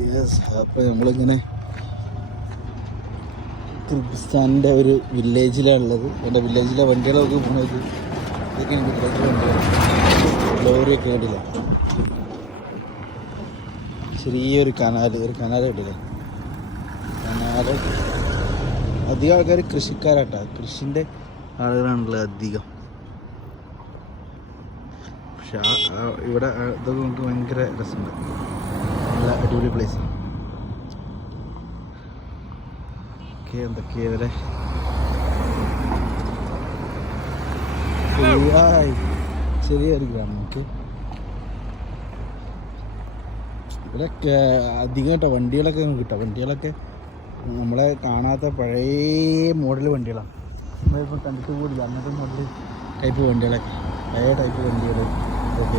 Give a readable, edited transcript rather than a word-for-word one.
Yes. അപ്പോൾ നമ്മളിങ്ങനെ കിർഗിസ്ഥാനിൻ്റെ ഒരു വില്ലേജിലാണുള്ളത്. എൻ്റെ വില്ലേജിലെ വണ്ടികളൊക്കെ പോകുന്നത് ഇതൊക്കെയാണ് വില്ലേജിലെ വണ്ടികൾ. ലോറിയൊക്കെ കണ്ടില്ല. ചെറിയൊരു കനാൽ കണ്ടില്ലേ? കനാല്. അധികം ആൾക്കാർ കൃഷിക്കാരാട്ടോ, കൃഷിൻ്റെ ആളുകളാണുള്ളത് അധികം. പക്ഷെ ഇവിടെ ഇതൊക്കെ നമുക്ക് ഭയങ്കര രസമുണ്ട്. നല്ല അടിപൊളി പ്ലേസ്. ഓക്കെ, എന്തൊക്കെയാ ഇവരെ ചെറിയൊരു ഗ്രാമം. ഓക്കെ, ഇവിടെ അധികം കേട്ടോ വണ്ടികളൊക്കെ കിട്ടാം. വണ്ടികളൊക്കെ നമ്മളെ കാണാത്ത പഴയ മോഡൽ വണ്ടികളാണ്. നമ്മളിപ്പോൾ കണ്ടിട്ട് കൂടില്ല അങ്ങനത്തെ മോഡൽ ടൈപ്പ് വണ്ടികളൊക്കെ, പഴയ ടൈപ്പ് വണ്ടികൾ ഒക്കെ